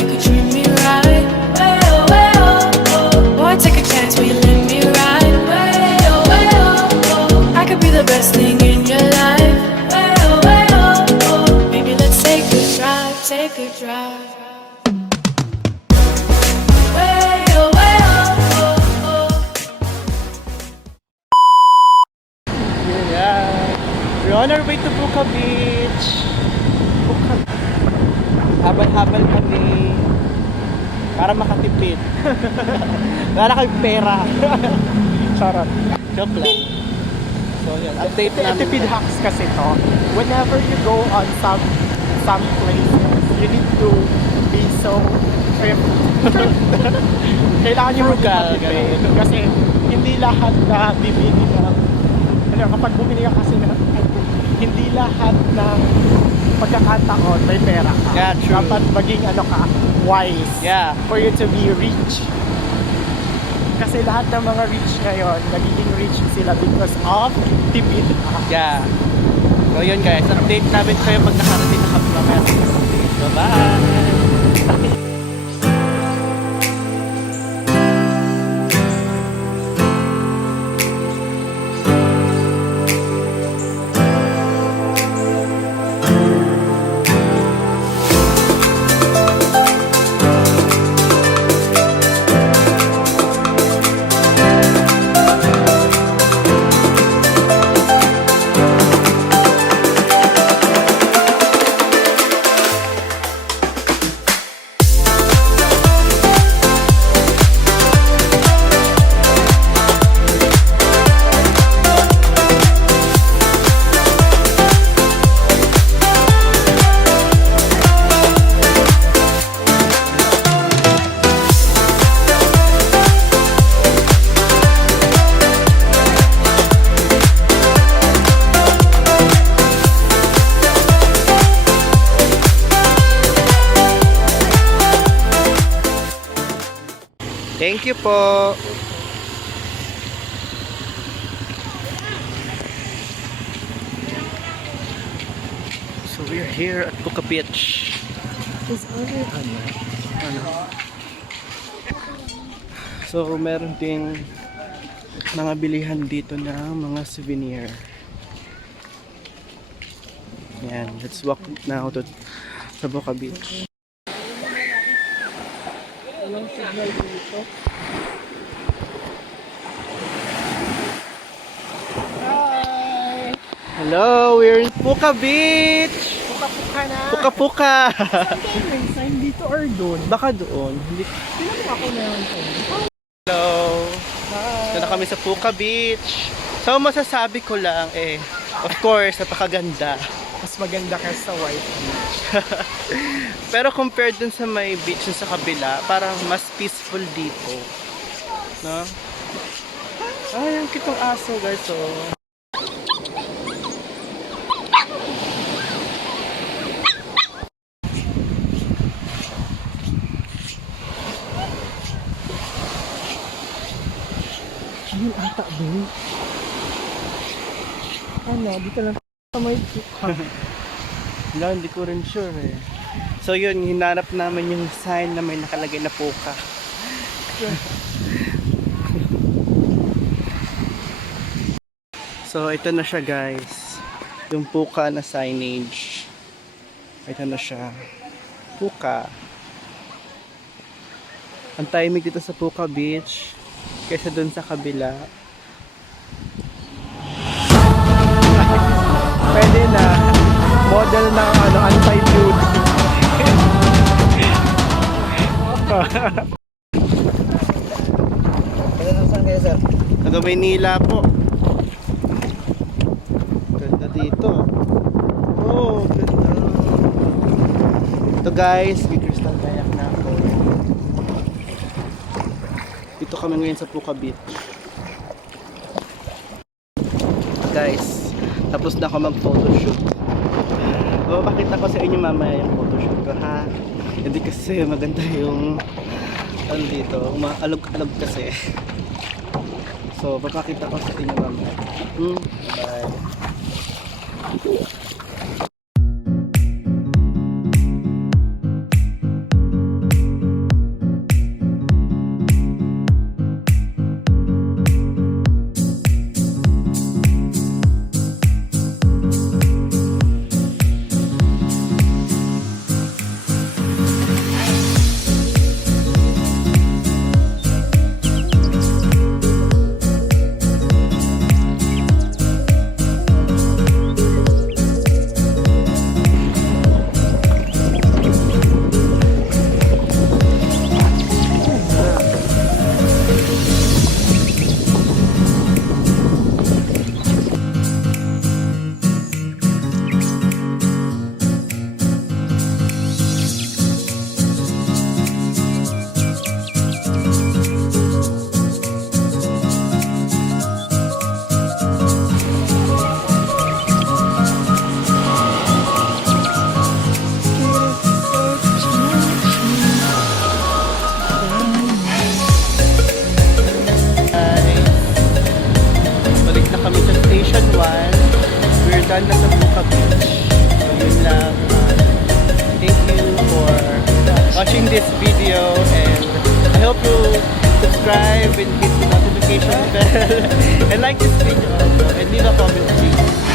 you could treat me right. Way oh. Boy, take a chance, will you let me ride? Way oh. I could be the best thing in your life. Way oh. Maybe let's take a drive, take a drive. We're on our way to Puka Beach. Puka. Habal-habal kami para makatipid. Wala kami pera. Charot. Joke lang. So yan, update namin. Tipid hacks kasi to. Whenever you go on some places, you need to be so kailangan nyo magtipid. Kasi hindi lahat na bibili na kapag bumili ka kasi na hindi lahat ng pagkakataon may pera ka. Yeah, true. Dapat maging wise for you to be rich. Kasi lahat ng mga rich ngayon, nagiging rich sila because of tipid. Yeah. So yun guys, update namin kayo pag nakarating na kami mamaya. So bye! Thank you po. So we're here at Puka Beach. So meron ding mga bilihan dito na mga souvenir. Yan, let's walk now to sa Puka Beach. Hi! Hello, we're in Puka Beach! Puka-puka na! Puka-puka! Saan kayo may sign dito or doon? Baka doon. Hindi. Sino mo ako na yung sign? Hello! Hi! Ito na kami sa Puka Beach. So masasabi ko lang of course, napakaganda. Mas maganda ka sa white beach. Pero compared dun sa may beach sa kabila, parang mas peaceful dito. No? Ay, ang kitong aso guys, oh. Ayun ata doon. Ano, dito lang sa may Puka. Wala, hindi ko rin sure eh. So yun, hinanap namin yung sign na may nakalagay na Puka. So ito na siya guys. Yung Puka na signage. Ito na siya. Puka. Ang timing dito sa Puka Beach kaysa dun sa kabila. Pwede na model ng anti-beauty. Saan kayo sir? Taga Maynila po. Ganda dito. Oh, ganda. Ito guys, may crystal kayak na ako. Dito kami ngayon sa Puka Beach. Guys, tapos na ako mag-photoshoot. Papakita ko sa inyo mamaya yung photoshoot ko ha. Hindi kasi maganda yung dito, maalog-alog kasi. So, papakita ko sa inyo mamaya. Bye. Natagpuan na sa Puka Beach. So yun lang. Thank you for watching this video, and I hope you subscribe and hit the notification bell and like this video also, and leave a comment please.